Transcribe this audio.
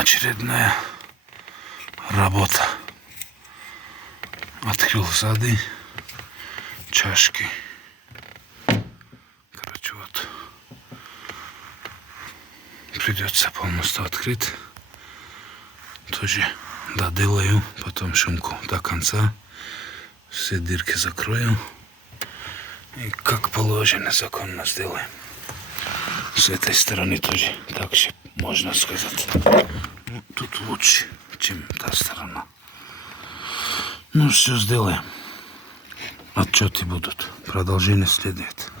очередная работа. Открыл зады, чашки. Короче, вот. Придется полностью открыть. Тоже доделаю, потом шумку до конца. Все дырки закрою. И как положено, законно сделаем. С этой стороны тоже так же можно сказать. Ну, тут лучше, чем та сторона. Ну, все сделаем. Отчеты будут. Продолжение следует.